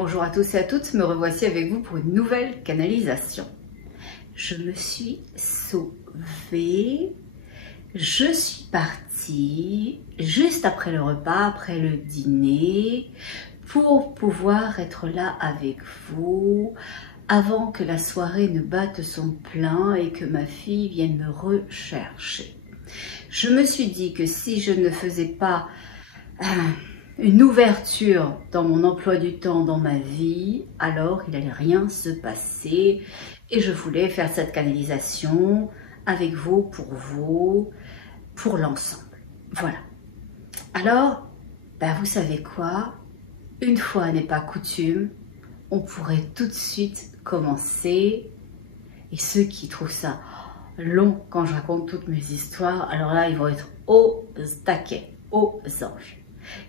bonjour à tous et à toutes, me revoici avec vous pour une nouvelle canalisation. Je me suis sauvée, je suis partie juste après le repas, après le dîner, pour pouvoir être là avec vous avant que la soirée ne batte son plein et que ma fille vienne me rechercher. Je me suis dit que si je ne faisais pas une ouverture dans mon emploi du temps, dans ma vie, alors il n'allait rien se passer et je voulais faire cette canalisation avec vous, pour l'ensemble. Voilà. Alors, vous savez quoi? Une fois n'est pas coutume, on pourrait tout de suite commencer. Et ceux qui trouvent ça long quand je raconte toutes mes histoires, alors là, ils vont être aux taquets, aux anges.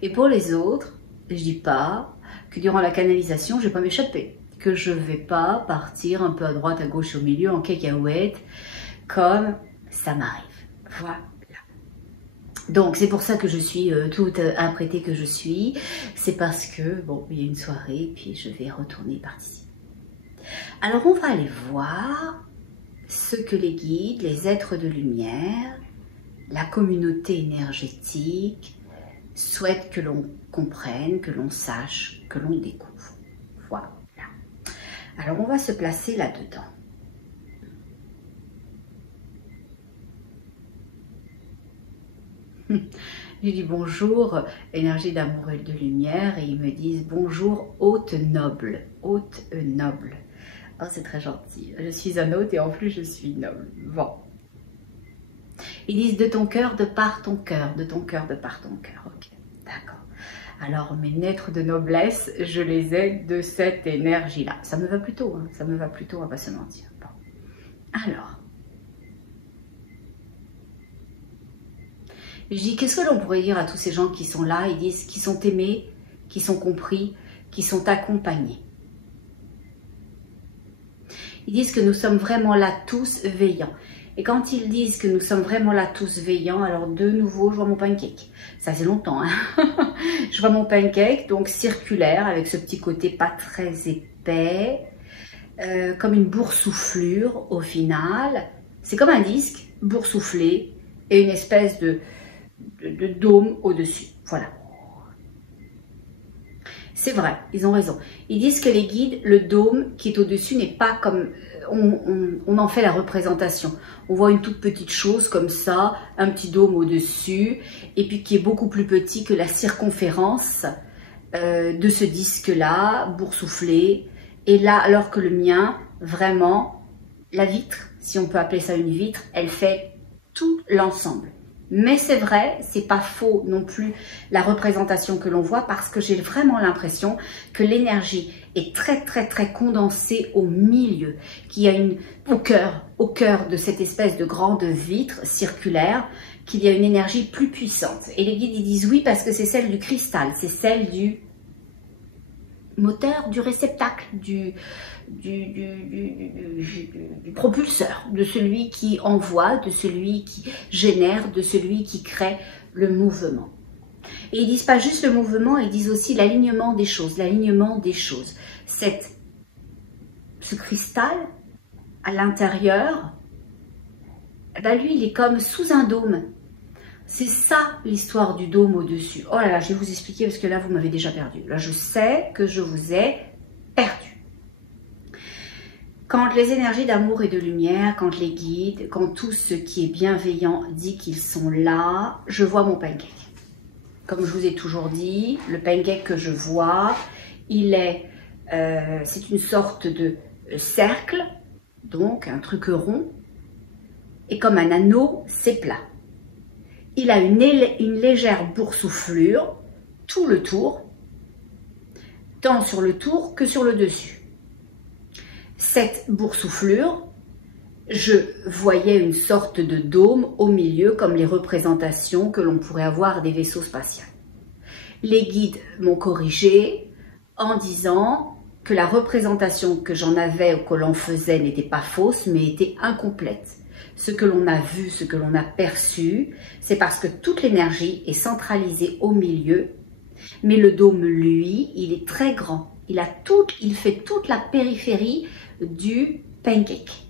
Et pour les autres, je dis pas que durant la canalisation, je vais pas m'échapper, que je vais pas partir un peu à droite, à gauche, au milieu, en cacahuète, comme ça m'arrive. Voilà. Donc c'est pour ça que je suis toute apprêtée que je suis. C'est parce que, bon, il y a une soirée, puis je vais retourner participer. Alors on va aller voir ce que les guides, les êtres de lumière, la communauté énergétique souhaitent que l'on comprenne, que l'on sache, que l'on découvre. Voilà. Alors on va se placer là-dedans. J'ai dit bonjour, énergie d'amour et de lumière, et ils me disent bonjour, hôte noble, hôte noble. Oh, c'est très gentil. Je suis un hôte et en plus je suis noble. Bon. Ils disent de ton cœur, de par ton cœur, de ton cœur, de par ton cœur. Ok, d'accord. Alors mes naîtres de noblesse, je les ai de cette énergie-là. Ça me va plutôt, hein, ça me va plutôt, on va pas se mentir. Bon. Alors. Je dis, qu'est-ce que l'on pourrait dire à tous ces gens qui sont là? Ils disent qu'ils sont aimés, qu'ils sont compris, qu'ils sont accompagnés. Ils disent que nous sommes vraiment là tous veillants. Et quand ils disent que nous sommes vraiment là tous veillants, alors de nouveau, je vois mon pancake. Ça c'est longtemps, hein. Je vois mon pancake, donc circulaire, avec ce petit côté pas très épais, comme une boursouflure au final. C'est comme un disque boursouflé et une espèce de dôme au-dessus. Voilà. C'est vrai, ils ont raison. Ils disent que les guides, le dôme qui est au-dessus n'est pas comme... On en fait la représentation. On voit une toute petite chose comme ça, un petit dôme au-dessus, et puis qui est beaucoup plus petit que la circonférence de ce disque-là, boursouflé. Et là, alors que le mien, vraiment, la vitre, si on peut appeler ça une vitre, elle fait tout l'ensemble. Mais c'est vrai, c'est pas faux non plus la représentation que l'on voit, parce que j'ai vraiment l'impression que l'énergie est très très très condensée au milieu, qu'il y a au cœur de cette espèce de grande vitre circulaire, qu'il y a une énergie plus puissante. Et les guides ils disent oui parce que c'est celle du cristal, c'est celle du moteur, du réceptacle, du propulseur, de celui qui envoie, de celui qui génère, de celui qui crée le mouvement. Et ils disent pas juste le mouvement, ils disent aussi l'alignement des choses, l'alignement des choses. Ce cristal, à l'intérieur, lui, il est comme sous un dôme. C'est ça l'histoire du dôme au-dessus. Oh là là, je vais vous expliquer parce que là, vous m'avez déjà perdu. Là, je sais que je vous ai perdu. Quand les énergies d'amour et de lumière, quand les guides, quand tout ce qui est bienveillant dit qu'ils sont là, je vois mon pancake. Comme je vous ai toujours dit, le pancake que je vois, c'est une sorte de cercle, donc un truc rond, et comme un anneau, c'est plat. Il a une légère boursouflure, tout le tour, tant sur le tour que sur le dessus. Cette boursouflure, je voyais une sorte de dôme au milieu, comme les représentations que l'on pourrait avoir des vaisseaux spatiaux. Les guides m'ont corrigé en disant que la représentation que j'en avais ou que l'on faisait n'était pas fausse, mais était incomplète. Ce que l'on a vu, ce que l'on a perçu, c'est parce que toute l'énergie est centralisée au milieu, mais le dôme, lui, il est très grand. Il fait toute la périphérie du pancake.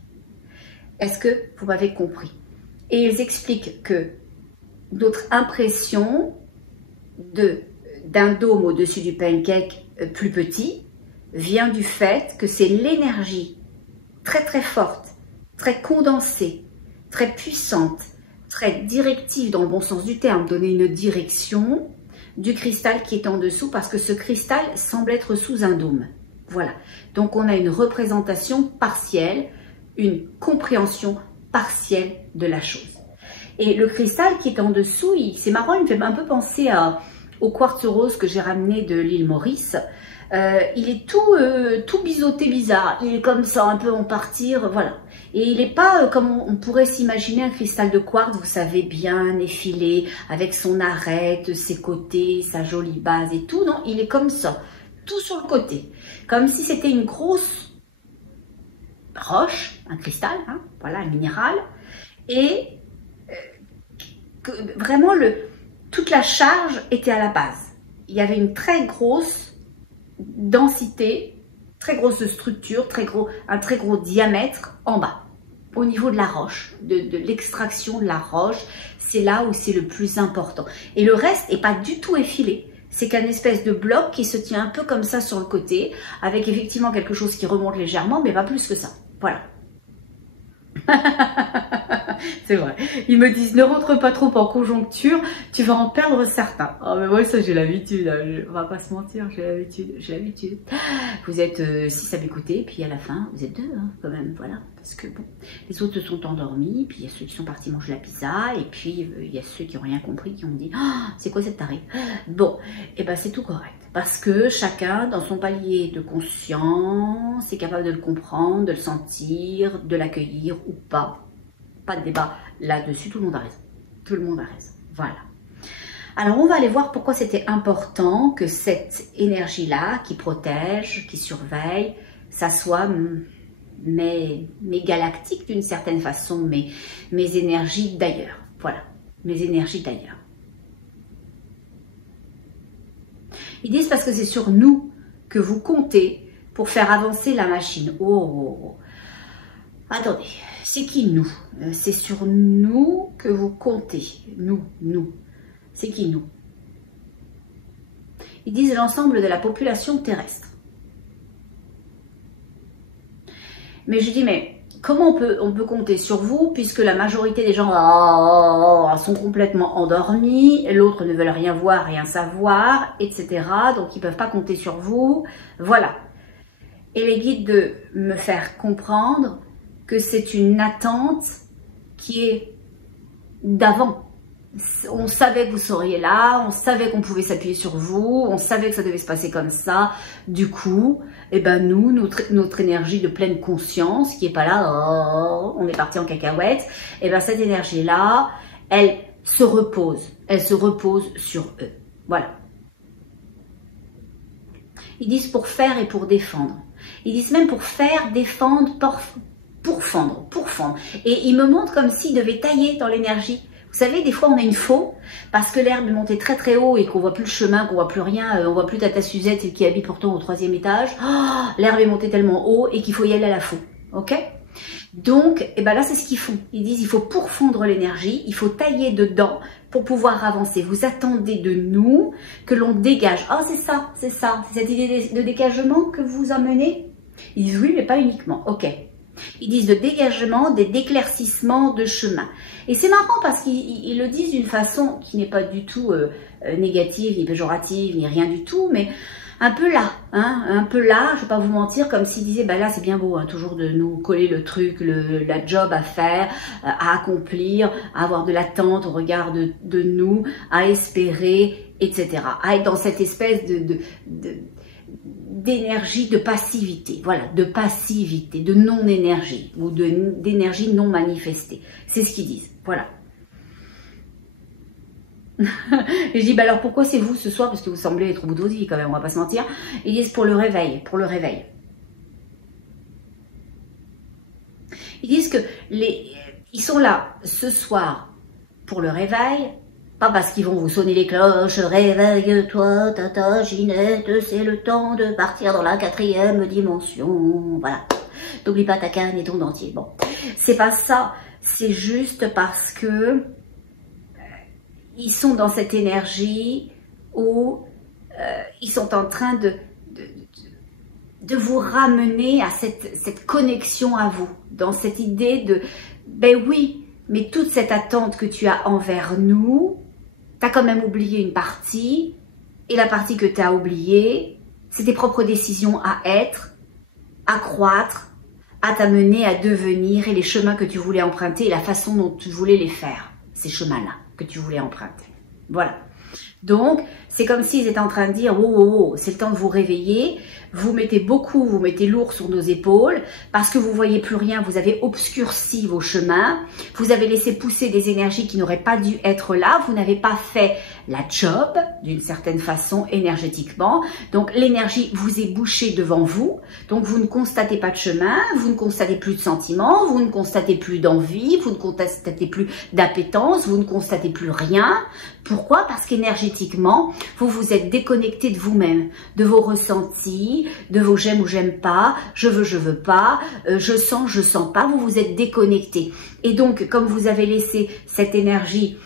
Est-ce que vous m'avez compris? Et ils expliquent que notre impression d'un dôme au-dessus du pancake plus petit vient du fait que c'est l'énergie très très forte, très condensée, très puissante, très directive dans le bon sens du terme, donner une direction du cristal qui est en dessous parce que ce cristal semble être sous un dôme. Voilà, donc on a une représentation partielle, une compréhension partielle de la chose. Et le cristal qui est en dessous, c'est marrant, il me fait un peu penser au quartz rose que j'ai ramené de l'île Maurice. Il est tout biseauté bizarre, il est comme ça un peu en partir, voilà. Et il n'est pas comme on pourrait s'imaginer un cristal de quartz, vous savez, bien effilé, avec son arête, ses côtés, sa jolie base et tout. Non, il est comme ça, tout sur le côté. Comme si c'était une grosse roche, un cristal, hein, voilà, un minéral. Et vraiment, toute la charge était à la base. Il y avait une très grosse densité, très grosse structure, un très gros diamètre en bas, au niveau de la roche, de l'extraction de la roche, c'est là où c'est le plus important. Et le reste n'est pas du tout effilé, c'est qu'un espèce de bloc qui se tient un peu comme ça sur le côté, avec effectivement quelque chose qui remonte légèrement, mais pas plus que ça. Voilà. C'est vrai. Ils me disent, ne rentre pas trop en conjoncture, tu vas en perdre certains. Oh, mais moi, ça, j'ai l'habitude. Hein. On va pas se mentir, j'ai l'habitude. Vous êtes 6 à m'écouter, puis à la fin, vous êtes 2, hein, quand même. Voilà. Parce que bon, les autres sont endormis, puis il y a ceux qui sont partis manger la pizza, et puis il y a ceux qui n'ont rien compris, qui ont dit, oh, c'est quoi cette tarée? Bon, et ben c'est tout correct. Parce que chacun, dans son palier de conscience, est capable de le comprendre, de le sentir, de l'accueillir ou pas. Pas de débat là-dessus, tout le monde a raison. Tout le monde a raison. Voilà. Alors, on va aller voir pourquoi c'était important que cette énergie-là, qui protège, qui surveille, ça soit mes galactiques d'une certaine façon, mes énergies d'ailleurs. Voilà, mes énergies d'ailleurs. Ils disent parce que c'est sur nous que vous comptez pour faire avancer la machine. Oh. Attendez, c'est qui nous? C'est sur nous que vous comptez. Nous. C'est qui nous? Ils disent l'ensemble de la population terrestre. Mais je dis, mais comment on peut compter sur vous puisque la majorité des gens sont complètement endormis, l'autre ne veulent rien voir, rien savoir, etc. Donc ils ne peuvent pas compter sur vous. Voilà. Et les guides de me faire comprendre que c'est une attente qui est d'avant. On savait que vous seriez là, on savait qu'on pouvait s'appuyer sur vous, on savait que ça devait se passer comme ça. Du coup, eh ben nous, notre énergie de pleine conscience, qui est pas là, on est parti en cacahuète, eh ben cette énergie-là, elle se repose sur eux. Voilà. Ils disent pour faire et pour défendre. Ils disent même pour faire, défendre, pour fendre. Et ils me montrent comme s'ils devaient tailler dans l'énergie. Vous savez, des fois, on a une faux parce que l'herbe est montée très très haut et qu'on voit plus le chemin, qu'on voit plus rien, on voit plus Tata Suzette qui habite pourtant au 3e étage. Oh, l'herbe est montée tellement haut et qu'il faut y aller à la faux. Ok? Donc, eh ben là, c'est ce qu'ils font. Ils disent, il faut pourfondre l'énergie, il faut tailler dedans pour pouvoir avancer. Vous attendez de nous que l'on dégage. Ah, c'est ça. C'est cette idée de dégagement que vous amenez? Ils disent oui, mais pas uniquement. Ok. Ils disent de dégagement, d'éclaircissement de chemin. Et c'est marrant parce qu'ils le disent d'une façon qui n'est pas du tout négative, ni péjorative, ni rien du tout, mais un peu là, hein, un peu là, je ne vais pas vous mentir, comme s'ils disaient, bah là c'est bien beau, hein, toujours de nous coller le truc, la job à faire, à accomplir, à avoir de l'attente au regard de nous, à espérer, etc. À être dans cette espèce d'énergie de passivité, voilà, de passivité, de non-énergie ou d'énergie non manifestée. C'est ce qu'ils disent, voilà. Et je dis, bah alors pourquoi c'est vous ce soir? Parce que vous semblez être au bout de votre vie quand même, on va pas se mentir. Ils disent pour le réveil, Ils disent que ils sont là ce soir pour le réveil, Pas parce qu'ils vont vous sonner les cloches, réveille-toi, tata Ginette, c'est le temps de partir dans la 4e dimension. Voilà. N'oublie pas ta canne et ton dentier. Bon, c'est pas ça. C'est juste parce que ils sont dans cette énergie où ils sont en train de vous ramener à cette connexion à vous, dans cette idée de, ben oui, mais toute cette attente que tu as envers nous, tu as quand même oublié une partie, et la partie que tu as oubliée, c'est tes propres décisions à être, à croître, à t'amener à devenir, et les chemins que tu voulais emprunter, et la façon dont tu voulais les faire, ces chemins-là que tu voulais emprunter. Voilà. Donc, c'est comme s'ils étaient en train de dire, oh, oh, oh, c'est le temps de vous réveiller, vous mettez lourd sur nos épaules, parce que vous voyez plus rien, vous avez obscurci vos chemins, vous avez laissé pousser des énergies qui n'auraient pas dû être là, vous n'avez pas fait la job, d'une certaine façon, énergétiquement, donc l'énergie vous est bouchée devant vous, donc vous ne constatez pas de chemin, vous ne constatez plus de sentiments, vous ne constatez plus d'envie, vous ne constatez plus d'appétence, vous ne constatez plus rien. Pourquoi? Parce qu'énergétiquement, vous vous êtes déconnecté de vous-même, de vos ressentis, de vos j'aime ou j'aime pas, je veux pas, je sens pas, vous vous êtes déconnecté. Et donc, comme vous avez laissé cette énergie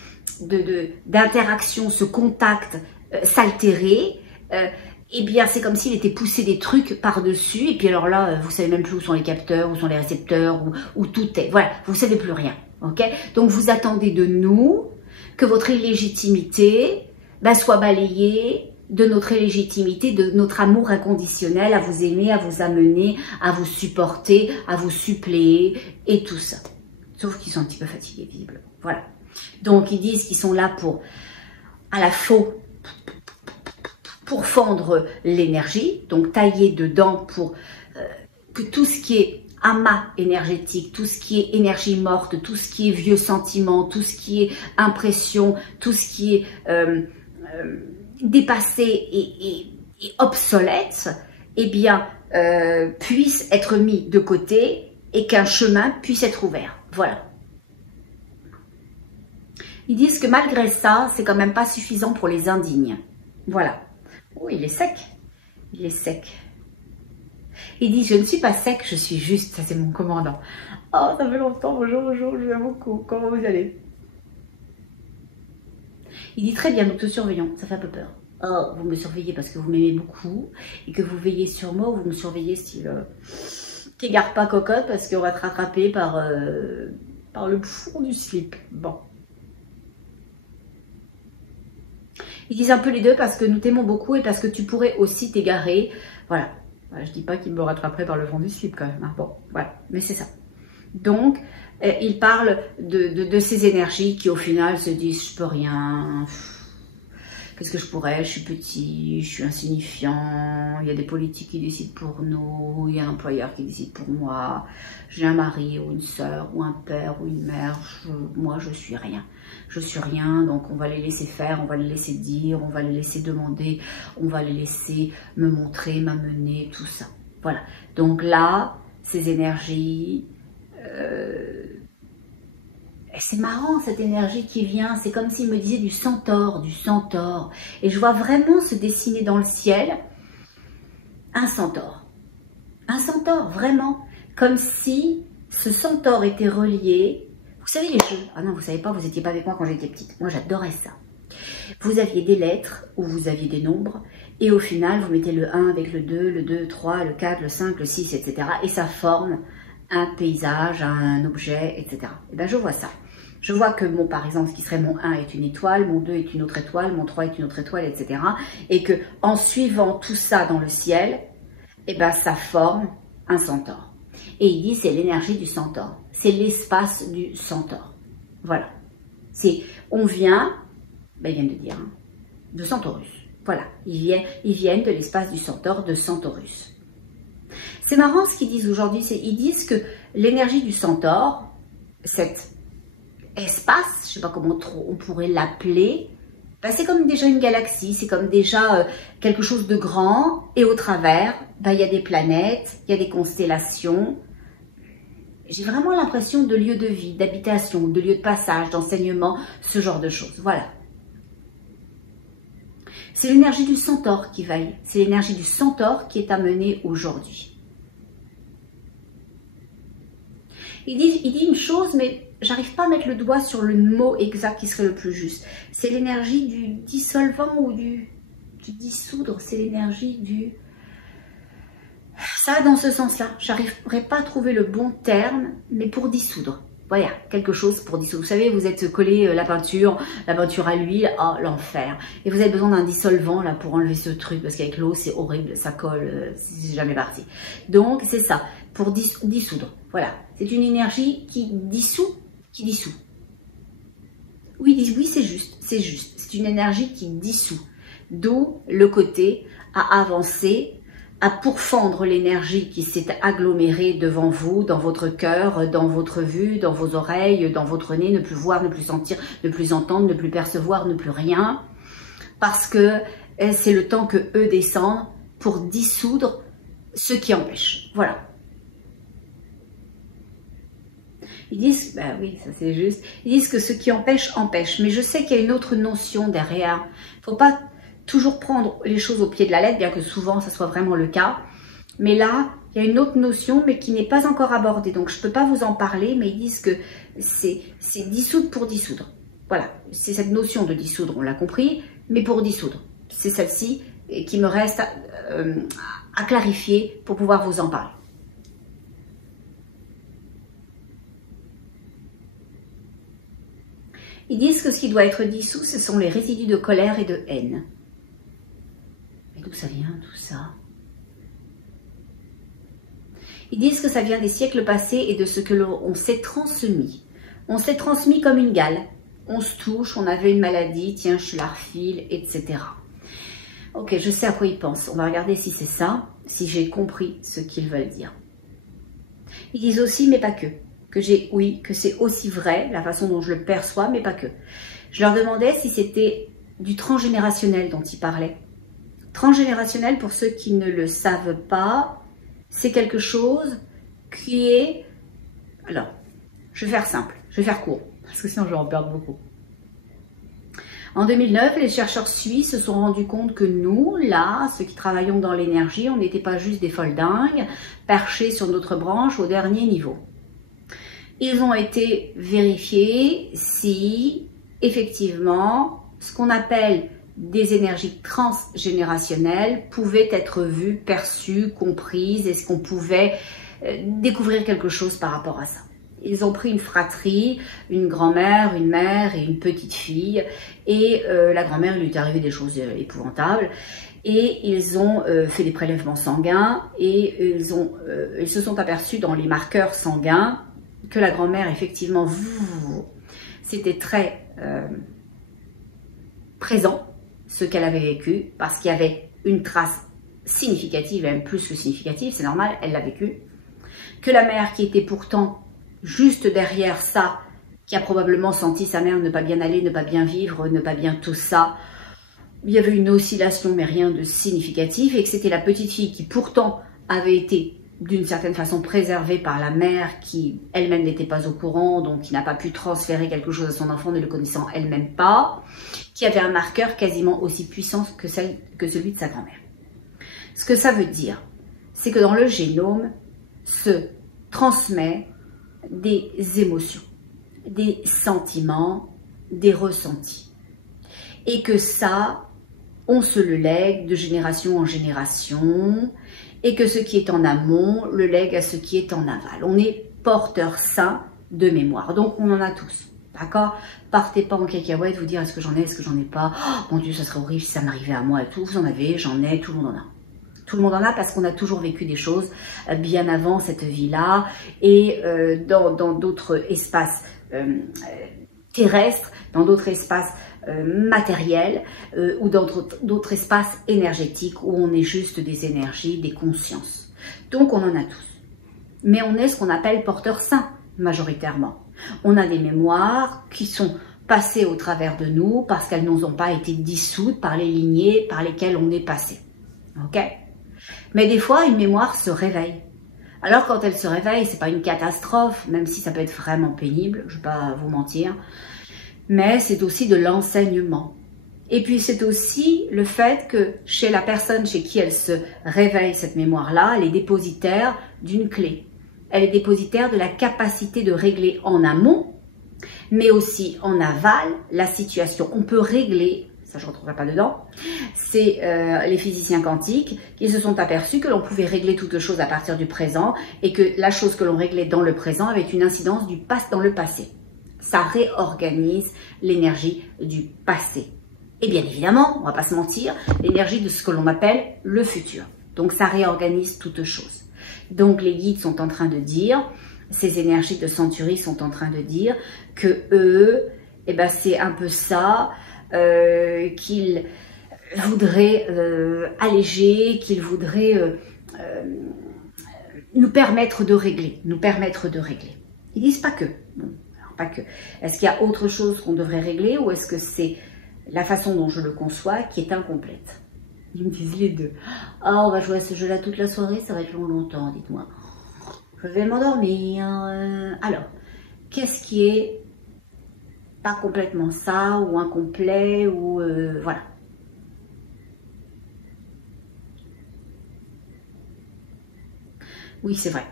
d'interaction, ce contact s'altérer, eh bien, c'est comme s'il était poussé des trucs par-dessus, et puis alors là, vous savez même plus où sont les capteurs, où sont les récepteurs, où tout est. Voilà, vous savez plus rien, ok? Donc, vous attendez de nous que votre illégitimité soit balayée, de notre illégitimité, de notre amour inconditionnel à vous aimer, à vous amener, à vous supporter, à vous suppléer, et tout ça. Sauf qu'ils sont un petit peu fatigués, visiblement. Voilà. Donc, ils disent qu'ils sont là pour, à la faux, pour fendre l'énergie, donc tailler dedans pour que tout ce qui est amas énergétique, tout ce qui est énergie morte, tout ce qui est vieux sentiments, tout ce qui est impression, tout ce qui est dépassé et obsolète, eh bien, puisse être mis de côté et qu'un chemin puisse être ouvert. Voilà. Ils disent que malgré ça, c'est quand même pas suffisant pour les indignes. Voilà. Oh, il est sec. Il est sec. Ils disent, je ne suis pas sec, je suis juste. Ça, c'est mon commandant. Oh, ça fait longtemps. Bonjour, bonjour, je viens beaucoup. Comment vous allez? Il dit, très bien, nous te surveillons. Ça fait un peu peur. Oh, vous me surveillez parce que vous m'aimez beaucoup et que vous veillez sur moi, ou vous me surveillez style... t'égare pas cocotte parce qu'on va te rattraper par le fond du slip. Bon. Ils disent un peu les deux parce que nous t'aimons beaucoup et parce que tu pourrais aussi t'égarer. Voilà. Je dis pas qu'il me rattraperait par le fond du slip quand même. Hein. Bon, voilà. Mais c'est ça. Donc, ils parlent de ces énergies qui au final se disent je peux rien. Qu'est-ce que je pourrais? Je suis petit, je suis insignifiant, il y a des politiques qui décident pour nous, il y a un employeur qui décide pour moi, j'ai un mari ou une soeur ou un père ou une mère, moi je suis rien. Je suis rien, donc on va les laisser faire, on va les laisser dire, on va les laisser demander, on va les laisser me montrer, m'amener, tout ça. Voilà, donc là, ces énergies... c'est marrant cette énergie qui vient, c'est comme s'il me disait du centaure. Et je vois vraiment se dessiner dans le ciel un centaure. Un centaure, vraiment. Comme si ce centaure était relié. Vous savez les jeux? Ah non, vous savez pas, vous n'étiez pas avec moi quand j'étais petite. Moi j'adorais ça. Vous aviez des lettres ou vous aviez des nombres. Et au final, vous mettez le 1 avec le 2, le 3, le 4, le 5, le 6, etc. Et ça forme un paysage, un objet, etc. Et bien je vois ça. Je vois que, par exemple, ce qui serait mon 1 est une étoile, mon 2 est une autre étoile, mon 3 est une autre étoile, etc. Et que, en suivant tout ça dans le ciel, eh ben, ça forme un centaure. Et il dit, c'est l'énergie du centaure. C'est l'espace du centaure. Voilà. On vient, ben, ils viennent de dire, hein, de Centaurus. Voilà. Ils viennent de l'espace du centaure de Centaurus. C'est marrant ce qu'ils disent aujourd'hui. Ils disent que l'énergie du centaure, cet espace, je ne sais pas comment on pourrait l'appeler, ben c'est comme déjà une galaxie, c'est comme déjà quelque chose de grand, et au travers, ben, il y a des planètes, il y a des constellations. J'ai vraiment l'impression de lieu de vie, d'habitation, de lieu de passage, d'enseignement, ce genre de choses. Voilà. C'est l'énergie du centaure qui veille. C'est l'énergie du centaure qui est amenée aujourd'hui. Il dit une chose, mais j'arrive pas à mettre le doigt sur le mot exact qui serait le plus juste. C'est l'énergie du dissolvant ou du dissoudre. C'est l'énergie du... Ça, dans ce sens-là, j'arriverai pas à trouver le bon terme, mais pour dissoudre. Voilà, quelque chose pour dissoudre. Vous savez, vous êtes collé la peinture à l'huile, oh l'enfer. Et vous avez besoin d'un dissolvant là pour enlever ce truc, parce qu'avec l'eau c'est horrible, ça colle, c'est jamais parti. Donc c'est ça, pour dissoudre. Voilà, c'est une énergie qui dissout, Oui, c'est juste, c'est juste. C'est une énergie qui dissout. D'où le côté à avancer, à pourfendre l'énergie qui s'est agglomérée devant vous, dans votre cœur, dans votre vue, dans vos oreilles, dans votre nez, ne plus voir, ne plus sentir, ne plus entendre, ne plus percevoir, ne plus rien. Parce que c'est le temps que eux descendent pour dissoudre ce qui empêche. Voilà. Ils disent, bah oui, ça c'est juste, ils disent que ce qui empêche, empêche. Mais je sais qu'il y a une autre notion derrière. Il ne faut pas toujours prendre les choses au pied de la lettre, bien que souvent ça soit vraiment le cas. Mais là, il y a une autre notion, mais qui n'est pas encore abordée. Donc je ne peux pas vous en parler, mais ils disent que c'est dissoudre pour dissoudre. Voilà, c'est cette notion de dissoudre, on l'a compris, mais pour dissoudre. C'est celle-ci qui me reste à clarifier pour pouvoir vous en parler. Ils disent que ce qui doit être dissous, ce sont les résidus de colère et de haine. Mais d'où ça vient tout ça? Ils disent que ça vient des siècles passés et de ce que l'on s'est transmis. On s'est transmis comme une gale. On se touche, on avait une maladie, tiens, je te la refile, etc. Ok, je sais à quoi ils pensent. On va regarder si c'est ça, si j'ai compris ce qu'ils veulent dire. Ils disent aussi, mais pas que. Oui, que c'est aussi vrai, la façon dont je le perçois, mais pas que. Je leur demandais si c'était du transgénérationnel dont ils parlaient. Transgénérationnel, pour ceux qui ne le savent pas, c'est quelque chose qui est... Alors, je vais faire simple, je vais faire court, parce que sinon je vais en perdre beaucoup. En 2009, les chercheurs suisses se sont rendus compte que nous, là, ceux qui travaillons dans l'énergie, on n'était pas juste des folles dingues, perchés sur notre branche au dernier niveau. Ils ont été vérifiés si, effectivement, ce qu'on appelle des énergies transgénérationnelles pouvaient être vues, perçues, comprises, est-ce qu'on pouvait découvrir quelque chose par rapport à ça. Ils ont pris une fratrie, une grand-mère, une mère et une petite fille, et la grand-mère, il lui est arrivé des choses épouvantables, et ils ont fait des prélèvements sanguins, et ils se sont aperçus dans les marqueurs sanguins que la grand-mère, effectivement, c'était très présent, ce qu'elle avait vécu, parce qu'il y avait une trace significative, même plus que significative, c'est normal, elle l'a vécu. Que la mère, qui était pourtant juste derrière ça, qui a probablement senti sa mère ne pas bien aller, ne pas bien vivre, ne pas bien tout ça, il y avait une oscillation, mais rien de significatif, et que c'était la petite fille qui pourtant avait été d'une certaine façon préservée par la mère qui elle-même n'était pas au courant, donc qui n'a pas pu transférer quelque chose à son enfant ne le connaissant elle-même pas, qui avait un marqueur quasiment aussi puissant que celui de sa grand-mère. Ce que ça veut dire, c'est que dans le génome se transmet des émotions, des sentiments, des ressentis. Et que ça, on se le lègue de génération en génération, et que ce qui est en amont le lègue à ce qui est en aval. On est porteur sain de mémoire, donc on en a tous, d'accord? Partez pas en cacahuète, vous dire est-ce que j'en ai, est-ce que j'en ai pas, oh, mon Dieu, ça serait horrible si ça m'arrivait à moi et tout, vous en avez, j'en ai, tout le monde en a. Tout le monde en a parce qu'on a toujours vécu des choses bien avant cette vie-là, et dans d'autres espaces terrestres, dans d'autres espaces matériels ou dans d'autres espaces énergétiques où on est juste des énergies, des consciences. Donc on en a tous. Mais on est ce qu'on appelle porteur sain majoritairement. On a des mémoires qui sont passées au travers de nous parce qu'elles n'ont pas été dissoutes par les lignées par lesquelles on est passé. Ok? Mais des fois, une mémoire se réveille. Alors quand elle se réveille, c'est pas une catastrophe, même si ça peut être vraiment pénible, je vais pas vous mentir. Mais c'est aussi de l'enseignement. Et puis c'est aussi le fait que chez la personne chez qui elle se réveille cette mémoire-là, elle est dépositaire d'une clé. Elle est dépositaire de la capacité de régler en amont, mais aussi en aval, la situation. On peut régler, ça je ne retrouverai pas dedans, c'est les physiciens quantiques qui se sont aperçus que l'on pouvait régler toute chose à partir du présent et que la chose que l'on réglait dans le présent avait une incidence du passé dans le passé. Ça réorganise l'énergie du passé. Et bien évidemment, on ne va pas se mentir, l'énergie de ce que l'on appelle le futur. Donc ça réorganise toute chose. Donc les guides sont en train de dire, ces énergies de Centurie sont en train de dire que eux, eh ben c'est un peu ça, qu'ils voudraient alléger, qu'ils voudraient nous permettre de régler, Ils disent pas que, bon, alors pas que. Est-ce qu'il y a autre chose qu'on devrait régler ou est-ce que c'est la façon dont je le conçois qui est incomplète? Ils me disent les deux. Ah, on va jouer à ce jeu-là toute la soirée, ça va être longtemps, dites-moi. Je vais m'endormir. Alors, qu'est-ce qui est pas complètement ça, ou incomplet, ou voilà. Oui, c'est vrai.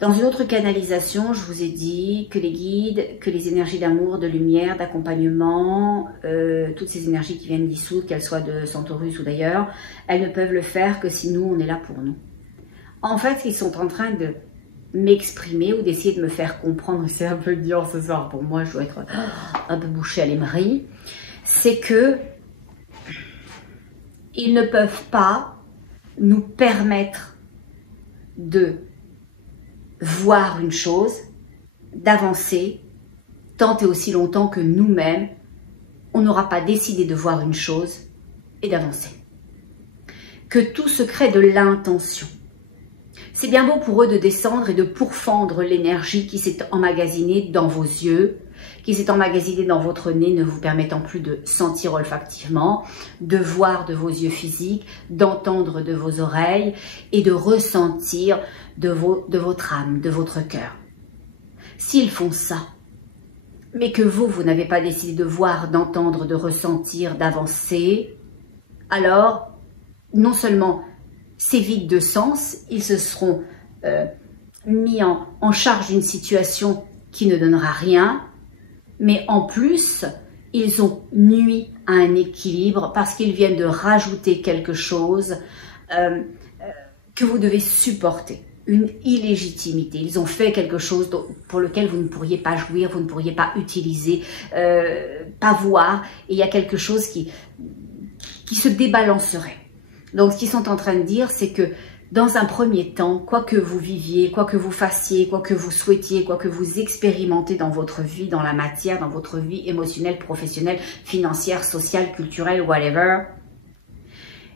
Dans une autre canalisation, je vous ai dit que les guides, que les énergies d'amour, de lumière, d'accompagnement, toutes ces énergies qui viennent dissoudre, qu'elles soient de Centaurus ou d'ailleurs, elles ne peuvent le faire que si nous, on est là pour nous. En fait, ils sont en train de m'exprimer ou d'essayer de me faire comprendre, c'est un peu dur ce soir pour moi, je dois être un peu bouchée à l'émery, c'est que ils ne peuvent pas nous permettre de voir une chose, d'avancer, tant et aussi longtemps que nous-mêmes, on n'aura pas décidé de voir une chose et d'avancer. Que tout se crée de l'intention. C'est bien beau pour eux de descendre et de pourfendre l'énergie qui s'est emmagasinée dans vos yeux, qui s'est emmagasinée dans votre nez, ne vous permettant plus de sentir olfactivement, de voir de vos yeux physiques, d'entendre de vos oreilles et de ressentir de votre âme, de votre cœur. S'ils font ça, mais que vous n'avez pas décidé de voir, d'entendre, de ressentir, d'avancer, alors non seulement c'est vide de sens, ils se seront mis en charge d'une situation qui ne donnera rien, mais en plus, ils ont nui à un équilibre parce qu'ils viennent de rajouter quelque chose que vous devez supporter, une illégitimité. Ils ont fait quelque chose pour lequel vous ne pourriez pas jouir, vous ne pourriez pas utiliser, pas voir, et il y a quelque chose qui se débalancerait. Donc, ce qu'ils sont en train de dire, c'est que dans un premier temps, quoi que vous viviez, quoi que vous fassiez, quoi que vous souhaitiez, quoi que vous expérimentez dans votre vie, dans la matière, dans votre vie émotionnelle, professionnelle, financière, sociale, culturelle, whatever,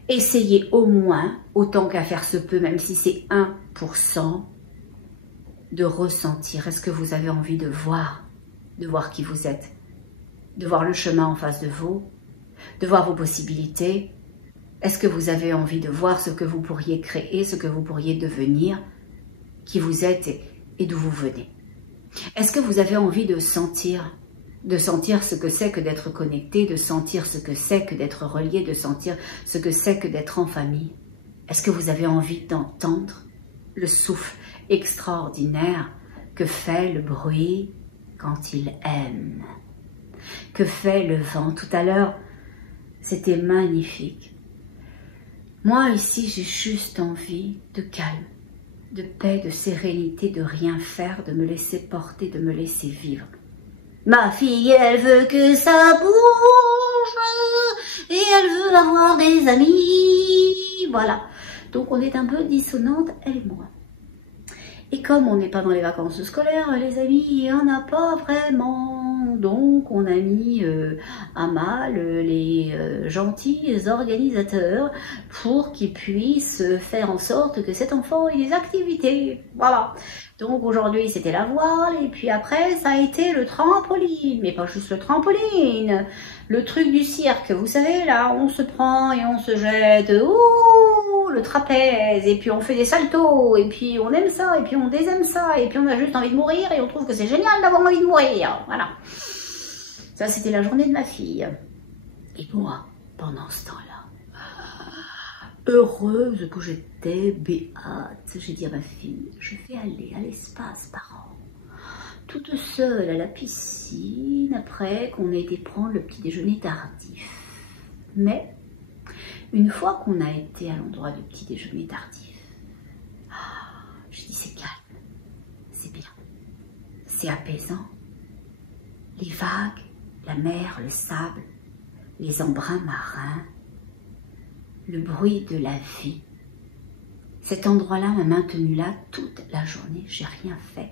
essayez au moins, autant qu'à faire se peut, même si c'est 1%, de ressentir. Est-ce que vous avez envie de voir qui vous êtes, de voir le chemin en face de vous, de voir vos possibilités? Est-ce que vous avez envie de voir ce que vous pourriez créer, ce que vous pourriez devenir, qui vous êtes et d'où vous venez? Est-ce que vous avez envie de sentir ce que c'est que d'être connecté, de sentir ce que c'est que d'être relié, de sentir ce que c'est que d'être en famille? Est-ce que vous avez envie d'entendre le souffle extraordinaire que fait le bruit quand il aime? Que fait le vent? Tout à l'heure, c'était magnifique. Moi, ici, j'ai juste envie de calme, de paix, de sérénité, de rien faire, de me laisser porter, de me laisser vivre. Ma fille, elle veut que ça bouge et elle veut avoir des amis. Voilà. Donc, on est un peu dissonante, elle et moi. Et comme on n'est pas dans les vacances scolaires, les amis, il n'y en a pas vraiment. Donc, on a mis à mal les gentils organisateurs pour qu'ils puissent faire en sorte que cet enfant ait des activités. Voilà. Donc, aujourd'hui, c'était la voile. Et puis après, ça a été le trampoline. Mais pas juste le trampoline. Le truc du cirque. Vous savez, là, on se prend et on se jette. Ouh, le trapèze. Et puis, on fait des saltos. Et puis, on aime ça. Et puis, on désaime ça. Et puis, on a juste envie de mourir. Et on trouve que c'est génial d'avoir envie de mourir. Voilà. Ça, c'était la journée de ma fille. Et moi, pendant ce temps-là, heureuse que j'étais, béate, j'ai dit à ma fille, je vais aller à l'espace, parents, toute seule à la piscine, après qu'on ait été prendre le petit déjeuner tardif. Mais, une fois qu'on a été à l'endroit du petit déjeuner tardif, j'ai dit c'est calme, c'est bien, c'est apaisant. Les vagues, la mer, le sable, les embruns marins, le bruit de la vie. Cet endroit-là m'a maintenu là toute la journée, j'ai rien fait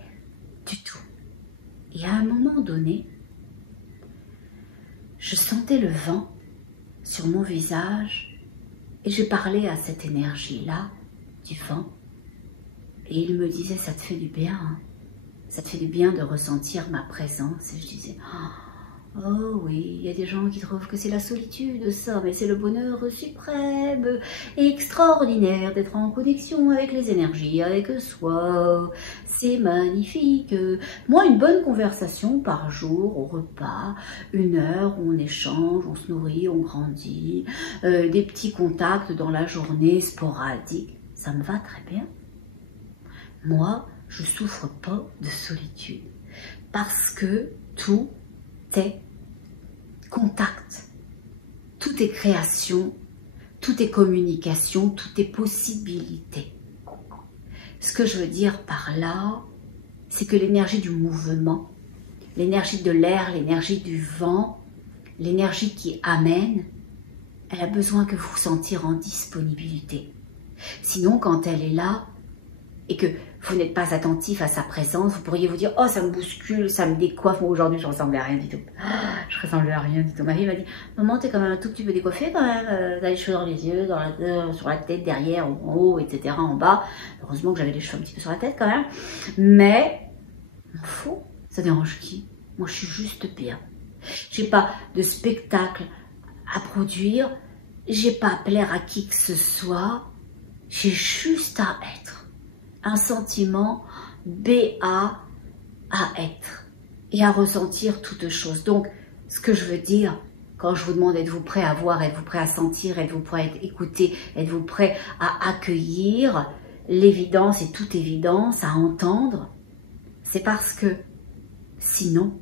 du tout. Et à un moment donné, je sentais le vent sur mon visage et je parlais à cette énergie-là du vent. Et il me disait, ça te fait du bien, hein? Ça te fait du bien de ressentir ma présence. Et je disais, oh oui, il y a des gens qui trouvent que c'est la solitude, ça, mais c'est le bonheur suprême et extraordinaire d'être en connexion avec les énergies, avec soi. C'est magnifique. Moi, une bonne conversation par jour, au repas, 1 heure où on échange, on se nourrit, on grandit, des petits contacts dans la journée sporadiques, ça me va très bien. Moi, je souffre pas de solitude parce que tout est contact, tout est création, tout est communication, tout est possibilité. Ce que je veux dire par là, c'est que l'énergie du mouvement, l'énergie de l'air, l'énergie du vent, l'énergie qui amène, elle a besoin que vous vous sentir en disponibilité. Sinon, quand elle est là, et que vous n'êtes pas attentif à sa présence, vous pourriez vous dire « Oh, ça me bouscule, ça me décoiffe. » Moi, aujourd'hui, je ne ressemblais à rien du tout. Je ressemblais à rien du tout. Ma fille m'a dit « Maman, t'es quand même un tout petit peu décoiffée quand même. T'as les cheveux dans les yeux, sur la tête, derrière, en haut, etc., en bas. » Heureusement que j'avais les cheveux un petit peu sur la tête quand même. Mais, m'en fout. Ça dérange qui? Moi, je suis juste bien. J'ai pas de spectacle à produire. J'ai pas à plaire à qui que ce soit. J'ai juste à être. Un sentiment béat à être et à ressentir toute chose. Donc, ce que je veux dire, quand je vous demande êtes-vous prêt à voir, êtes-vous prêt à sentir, êtes-vous prêt à être écouté, êtes-vous prêt à accueillir l'évidence et toute évidence, à entendre, c'est parce que sinon,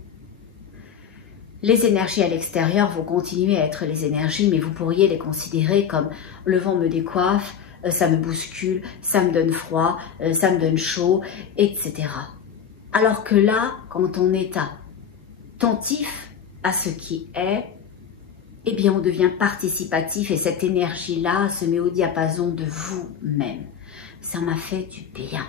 les énergies à l'extérieur vont continuer à être les énergies, mais vous pourriez les considérer comme le vent me décoiffe, ça me bouscule, ça me donne froid, ça me donne chaud, etc. Alors que là, quand on est attentif à ce qui est, eh bien on devient participatif et cette énergie-là se met au diapason de vous-même. Ça m'a fait du bien.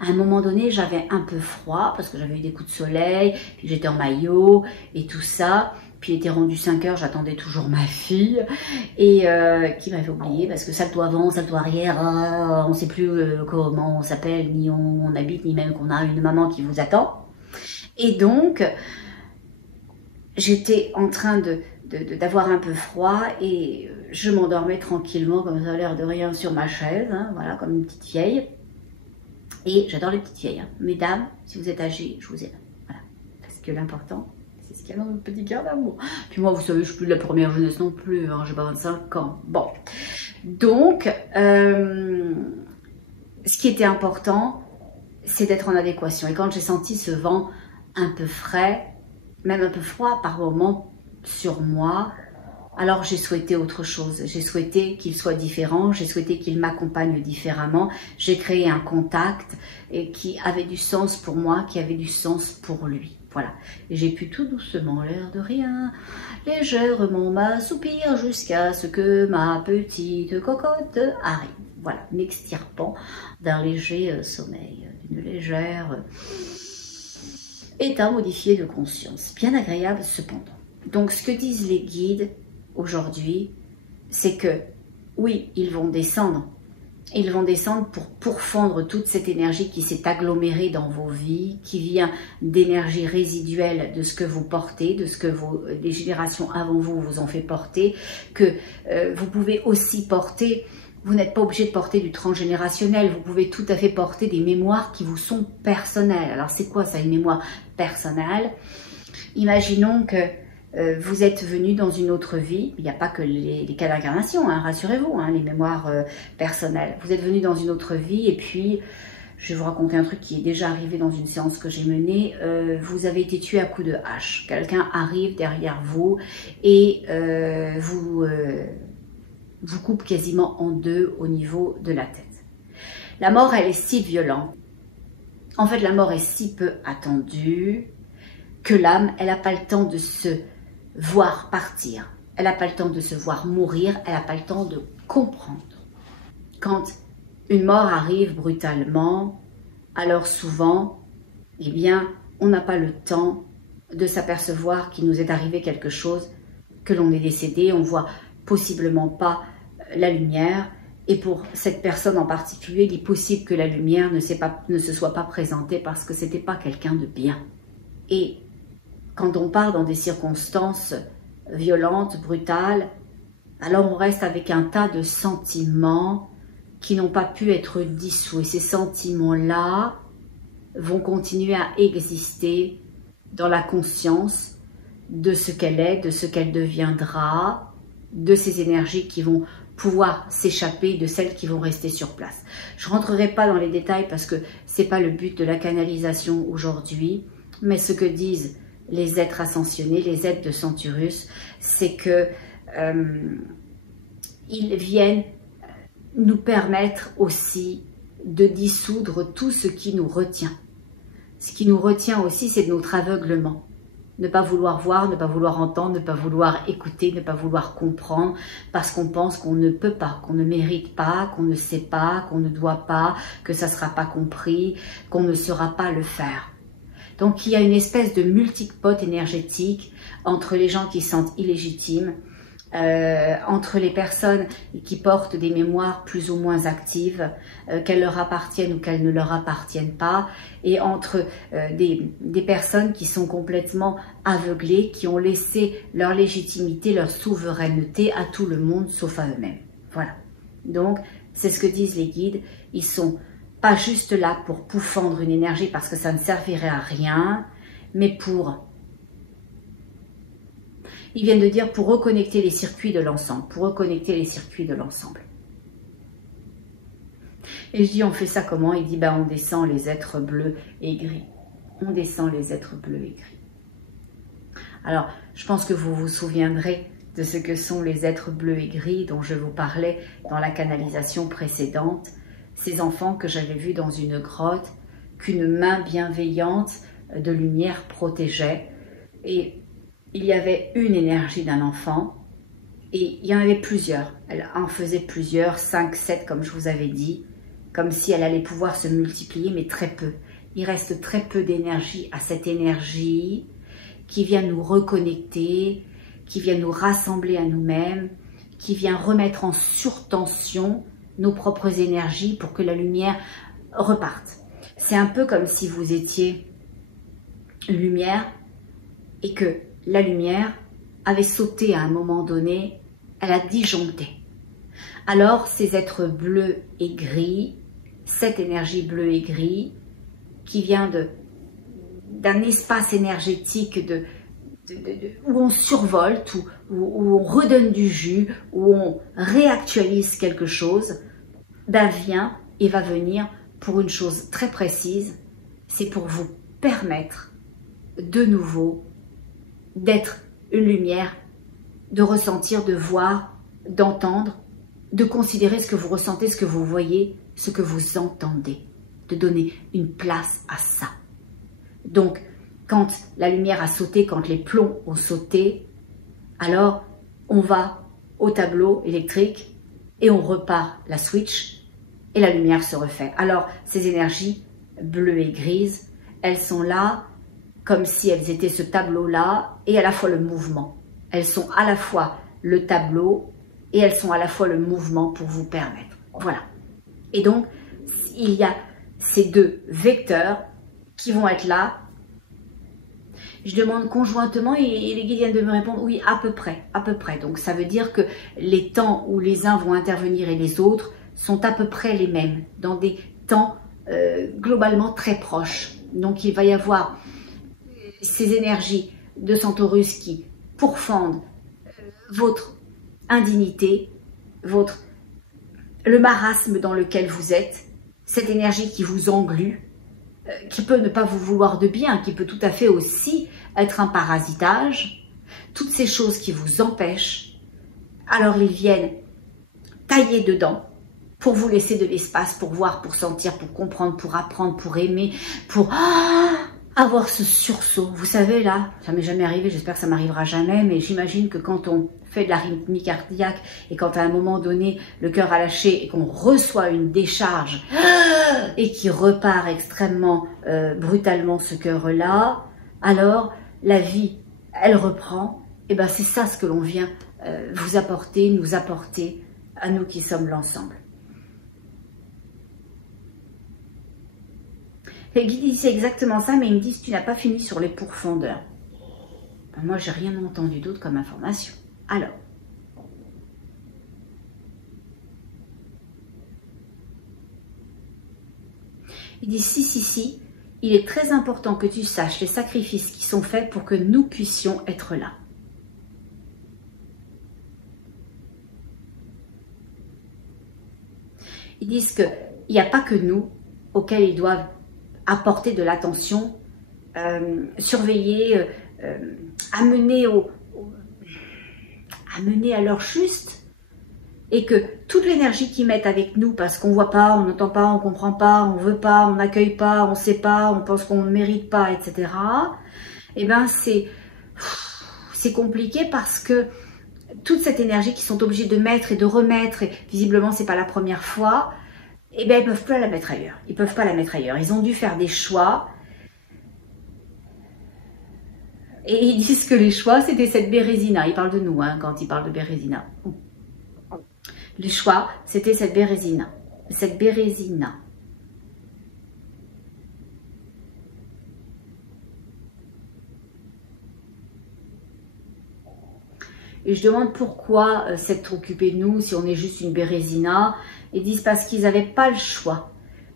À un moment donné, j'avais un peu froid parce que j'avais eu des coups de soleil, puis j'étais en maillot et tout ça. Puis il était rendu 5 heures, j'attendais toujours ma fille et qui m'avait oublié parce que salto avant, salto arrière, on ne sait plus comment on s'appelle, ni où on habite, ni même qu'on a une maman qui vous attend. Et donc, j'étais en train d'avoir un peu froid et je m'endormais tranquillement, comme ça a l'air de rien, sur ma chaise, hein, voilà, comme une petite vieille. Et j'adore les petites vieilles. Hein. Mesdames, si vous êtes âgées, je vous aime. Voilà. Parce que l'important, c'est ce qu'il y a dans notre petit cœur d'amour. Puis moi, vous savez, je suis plus de la première jeunesse non plus. Hein, j'ai pas 25 ans. Bon. Donc, ce qui était important, c'est d'être en adéquation. Et quand j'ai senti ce vent un peu frais, même un peu froid par moments sur moi, alors j'ai souhaité autre chose. J'ai souhaité qu'il soit différent, j'ai souhaité qu'il m'accompagne différemment. J'ai créé un contact et qui avait du sens pour moi, qui avait du sens pour lui. Voilà. Et j'ai pu tout doucement, l'air de rien, légèrement m'assoupir jusqu'à ce que ma petite cocotte arrive. Voilà, m'extirpant d'un léger sommeil, d'une légère état modifié de conscience. Bien agréable cependant. Donc ce que disent les guides aujourd'hui, c'est que oui, ils vont descendre. Ils vont descendre pour pourfendre toute cette énergie qui s'est agglomérée dans vos vies, qui vient d'énergie résiduelle de ce que vous portez, de ce que les générations avant vous vous ont fait porter, que vous pouvez aussi porter. Vous n'êtes pas obligé de porter du transgénérationnel, vous pouvez tout à fait porter des mémoires qui vous sont personnelles. Alors c'est quoi ça, une mémoire personnelle? Imaginons que vous êtes venu dans une autre vie. Il n'y a pas que les cas d'incarnation, hein, rassurez-vous, hein, les mémoires personnelles. Vous êtes venu dans une autre vie et puis, je vais vous raconter un truc qui est déjà arrivé dans une séance que j'ai menée. Vous avez été tué à coups de hache. Quelqu'un arrive derrière vous et vous coupe quasiment en deux au niveau de la tête. La mort, elle est si violente. En fait, la mort est si peu attendue que l'âme, elle n'a pas le temps de se voir partir. Elle n'a pas le temps de se voir mourir. Elle n'a pas le temps de comprendre. Quand une mort arrive brutalement, alors souvent, eh bien, on n'a pas le temps de s'apercevoir qu'il nous est arrivé quelque chose, que l'on est décédé, on ne voit possiblement pas la lumière. Et pour cette personne en particulier, il est possible que la lumière ne se soit pas présentée parce que ce n'était pas quelqu'un de bien. Et quand on part dans des circonstances violentes, brutales, alors on reste avec un tas de sentiments qui n'ont pas pu être dissous. Et ces sentiments-là vont continuer à exister dans la conscience de ce qu'elle est, de ce qu'elle deviendra, de ces énergies qui vont pouvoir s'échapper, de celles qui vont rester sur place. Je ne rentrerai pas dans les détails parce que ce n'est pas le but de la canalisation aujourd'hui, mais ce que disent les êtres ascensionnés, les êtres de Centaurus, c'est que ils viennent nous permettre aussi de dissoudre tout ce qui nous retient. Ce qui nous retient aussi, c'est notre aveuglement. Ne pas vouloir voir, ne pas vouloir entendre, ne pas vouloir écouter, ne pas vouloir comprendre, parce qu'on pense qu'on ne peut pas, qu'on ne mérite pas, qu'on ne sait pas, qu'on ne doit pas, que ça ne sera pas compris, qu'on ne saura pas le faire. Donc il y a une espèce de multipote énergétique entre les gens qui se sentent illégitimes, entre les personnes qui portent des mémoires plus ou moins actives, qu'elles leur appartiennent ou qu'elles ne leur appartiennent pas, et entre des personnes qui sont complètement aveuglées, qui ont laissé leur légitimité, leur souveraineté à tout le monde sauf à eux-mêmes. Voilà. Donc, c'est ce que disent les guides. Ils sont pas juste là pour poufendre une énergie parce que ça ne servirait à rien, mais ils viennent de dire pour reconnecter les circuits de l'ensemble, pour reconnecter les circuits de l'ensemble. Et je dis, on fait ça comment? Il dit, ben, on descend les êtres bleus et gris. On descend les êtres bleus et gris. Alors, je pense que vous vous souviendrez de ce que sont les êtres bleus et gris dont je vous parlais dans la canalisation précédente. Ces enfants que j'avais vus dans une grotte, qu'une main bienveillante de lumière protégeait. Et il y avait une énergie d'un enfant et il y en avait plusieurs. Elle en faisait plusieurs, 5, 7 comme je vous avais dit, comme si elle allait pouvoir se multiplier, mais très peu. Il reste très peu d'énergie à cette énergie qui vient nous reconnecter, qui vient nous rassembler à nous-mêmes, qui vient remettre en surtension nos propres énergies pour que la lumière reparte. C'est un peu comme si vous étiez lumière et que la lumière avait sauté à un moment donné, elle a disjoncté. Alors ces êtres bleus et gris, cette énergie bleue et gris qui vient d'un espace énergétique où on survolte, où on redonne du jus, où on réactualise quelque chose, ben vient et va venir pour une chose très précise, c'est pour vous permettre de nouveau d'être une lumière, de ressentir, de voir, d'entendre, de considérer ce que vous ressentez, ce que vous voyez, ce que vous entendez, de donner une place à ça. Donc, quand la lumière a sauté, quand les plombs ont sauté, alors on va au tableau électrique et on repart la switch et la lumière se refait. Alors, ces énergies bleues et grises, elles sont là comme si elles étaient ce tableau-là et à la fois le mouvement. Elles sont à la fois le tableau et elles sont à la fois le mouvement pour vous permettre. Voilà. Et donc, il y a ces deux vecteurs qui vont être là. Je demande conjointement et les guides viennent de me répondre oui, à peu près, à peu près. Donc, ça veut dire que les temps où les uns vont intervenir et les autres sont à peu près les mêmes, dans des temps globalement très proches. Donc, il va y avoir ces énergies de Centaurus qui pourfendent votre indignité, le marasme dans lequel vous êtes, cette énergie qui vous englue, qui peut ne pas vous vouloir de bien, qui peut tout à fait aussi être un parasitage, toutes ces choses qui vous empêchent, alors ils viennent tailler dedans pour vous laisser de l'espace, pour voir, pour sentir, pour comprendre, pour apprendre, pour aimer, pour avoir ce sursaut. Vous savez là, ça m'est jamais arrivé, j'espère que ça m'arrivera jamais, mais j'imagine que quand on fait de l'arythmie cardiaque et quand à un moment donné le cœur a lâché et qu'on reçoit une décharge et qui repart extrêmement brutalement ce cœur-là, alors la vie, elle reprend. Et ben c'est ça ce que l'on vient vous apporter, nous apporter à nous qui sommes l'ensemble. Les guides disent exactement ça, mais ils me disent tu n'as pas fini sur les pourfendeurs. Ben, moi j'ai rien entendu d'autre comme information. Alors, il dit si, il est très important que tu saches les sacrifices qui sont faits pour que nous puissions être là. Ils disent qu'il n'y a pas que nous auxquels ils doivent apporter de l'attention, surveiller, amener à leur juste, et que toute l'énergie qu'ils mettent avec nous, parce qu'on ne voit pas, on n'entend pas, on ne comprend pas, on ne veut pas, on n'accueille pas, on ne sait pas, on pense qu'on ne mérite pas, etc. Eh bien, c'est compliqué parce que toute cette énergie qu'ils sont obligés de mettre et de remettre, et visiblement c'est pas la première fois, eh bien ils peuvent pas la mettre ailleurs. Ils peuvent pas la mettre ailleurs. Ils ont dû faire des choix. Et ils disent que les choix, c'était cette Bérésina. Ils parlent de nous quand ils parlent de Bérésina. Les choix, c'était cette Bérésina. Cette Bérésina. Et je demande pourquoi s'être occupé de nous si on est juste une Bérésina. Ils disent parce qu'ils n'avaient pas le choix.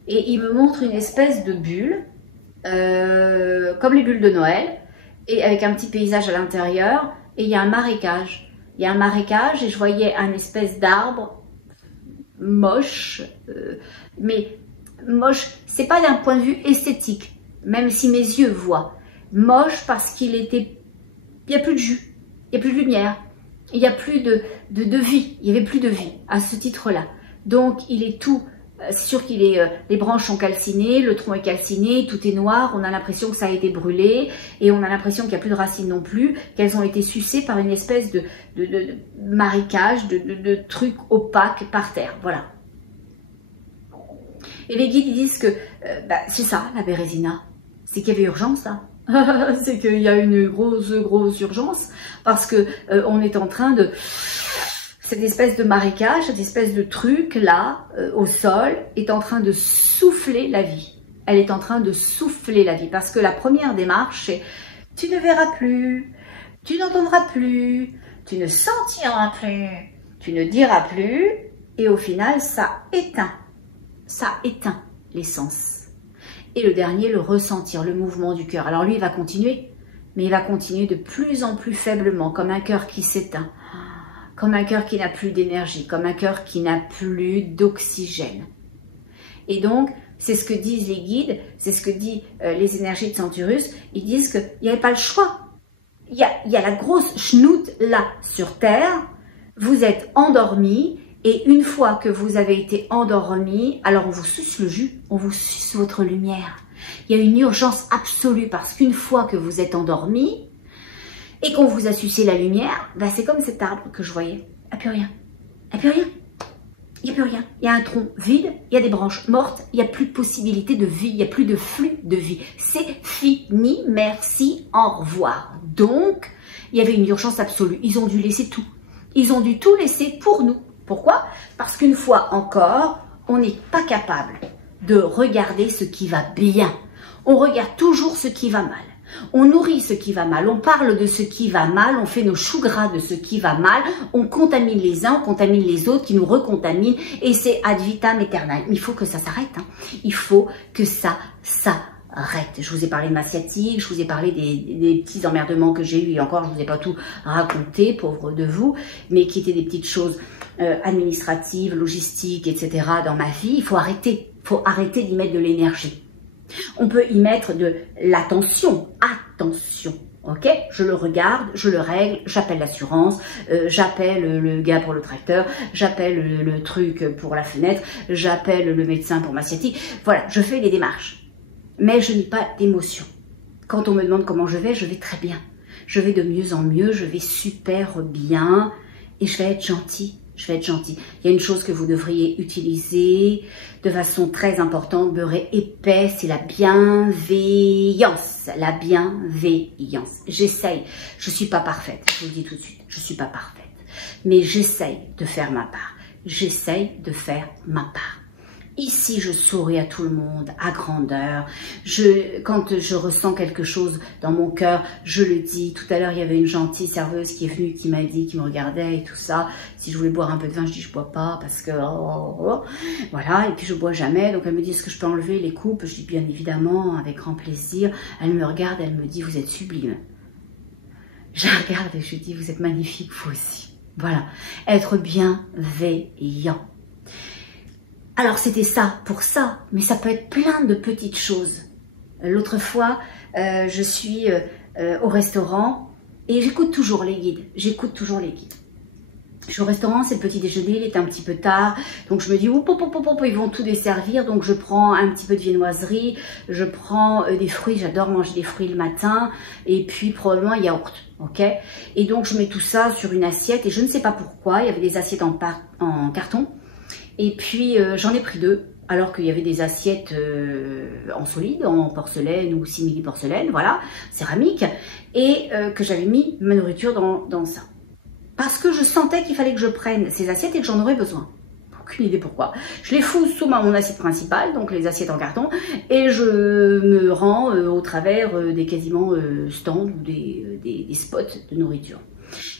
Et ils me montrent une espèce de bulle, comme les bulles de Noël, et avec un petit paysage à l'intérieur. Et il y a un marécage. Il y a un marécage et je voyais un espèce d'arbre moche. Mais moche, c'est pas d'un point de vue esthétique, même si mes yeux voient. Moche parce qu'il était... Il n'y a plus de jus, il n'y a plus de lumière. Il n'y a plus de vie, il n'y avait plus de vie à ce titre-là. Donc il est tout, c'est sûr qu'il est, les branches sont calcinées, le tronc est calciné, tout est noir, on a l'impression que ça a été brûlé et on a l'impression qu'il n'y a plus de racines non plus, qu'elles ont été sucées par une espèce de marécage, de trucs opaques par terre, voilà. Et les guides ils disent que c'est ça la Bérésina, c'est qu'il y avait urgence hein. C'est qu'il y a une grosse urgence parce que on est en train de cette espèce de marécage, cette espèce de truc là au sol est en train de souffler la vie. Elle est en train de souffler la vie parce que la première démarche c'est tu ne verras plus, tu n'entendras plus, tu ne sentiras plus, tu ne diras plus et au final ça éteint les sens. Et le dernier, le ressentir, le mouvement du cœur. Alors lui, il va continuer, mais il va continuer de plus en plus faiblement, comme un cœur qui s'éteint, comme un cœur qui n'a plus d'énergie, comme un cœur qui n'a plus d'oxygène. Et donc, c'est ce que disent les guides, c'est ce que disent les énergies de Centaurus, ils disent qu'il n'y avait pas le choix. Il y a la grosse schnoute là, sur Terre, vous êtes endormis, et une fois que vous avez été endormi, alors on vous suce le jus, on vous suce votre lumière. Il y a une urgence absolue parce qu'une fois que vous êtes endormi et qu'on vous a sucé la lumière, c'est comme cet arbre que je voyais. Il n'y a plus rien. Il n'y a plus rien. Il n'y a plus rien. Il y a un tronc vide, il y a des branches mortes, il n'y a plus de possibilité de vie, il n'y a plus de flux de vie. C'est fini, merci, au revoir. Donc, il y avait une urgence absolue. Ils ont dû laisser tout. Ils ont dû tout laisser pour nous. Pourquoi? Parce qu'une fois encore, on n'est pas capable de regarder ce qui va bien. On regarde toujours ce qui va mal. On nourrit ce qui va mal, on parle de ce qui va mal, on fait nos choux gras de ce qui va mal, on contamine les uns, on contamine les autres qui nous recontaminent et c'est ad vitam aeternam. Il faut que ça s'arrête, hein. Il faut que ça arrête. Je vous ai parlé de ma sciatique, je vous ai parlé des petits emmerdements que j'ai eu, et encore, je vous ai pas tout raconté, pauvre de vous, mais qui étaient des petites choses administratives, logistiques, etc. dans ma vie. Il faut arrêter d'y mettre de l'énergie. On peut y mettre de l'attention, attention. Ok, je le regarde, je le règle, j'appelle l'assurance, j'appelle le gars pour le tracteur, j'appelle le truc pour la fenêtre, j'appelle le médecin pour ma sciatique. Voilà, je fais les démarches. Mais je n'ai pas d'émotion. Quand on me demande comment je vais très bien. Je vais de mieux en mieux, je vais super bien et je vais être gentille. Je vais être gentille. Il y a une chose que vous devriez utiliser de façon très importante, beurré épais, c'est la bienveillance. La bienveillance. J'essaye. Je suis pas parfaite, je vous le dis tout de suite. Je suis pas parfaite. Mais j'essaye de faire ma part. J'essaye de faire ma part. Ici, je souris à tout le monde, à grandeur. Quand je ressens quelque chose dans mon cœur, je le dis. Tout à l'heure, il y avait une gentille serveuse qui est venue, qui m'a dit, qui me regardait et tout ça. Si je voulais boire un peu de vin, je dis je bois pas parce que... Voilà, et puis je bois jamais. Donc elle me dit, est-ce que je peux enlever les coupes? Je dis bien évidemment, avec grand plaisir. Elle me regarde, elle me dit, vous êtes sublime. Je la regarde et je dis, vous êtes magnifique, vous aussi. Voilà, être bienveillant. Alors c'était ça pour ça, mais ça peut être plein de petites choses. L'autre fois, je suis au restaurant et j'écoute toujours les guides. J'écoute toujours les guides. Je suis au restaurant, c'est le petit déjeuner, il est un petit peu tard, donc je me dis, ils vont tout desservir, donc je prends un petit peu de viennoiserie, je prends des fruits, j'adore manger des fruits le matin, et puis probablement un yaourt, ok? Et donc je mets tout ça sur une assiette, et je ne sais pas pourquoi, il y avait des assiettes en carton, et puis j'en ai pris 2, alors qu'il y avait des assiettes en solide, en porcelaine ou simili-porcelaine, voilà, céramique, et que j'avais mis ma nourriture dans ça. Parce que je sentais qu'il fallait que je prenne ces assiettes et que j'en aurais besoin. Aucune idée pourquoi. Je les fous sous mon assiette principale, donc les assiettes en carton, et je me rends au travers des quasiment stands ou des spots de nourriture.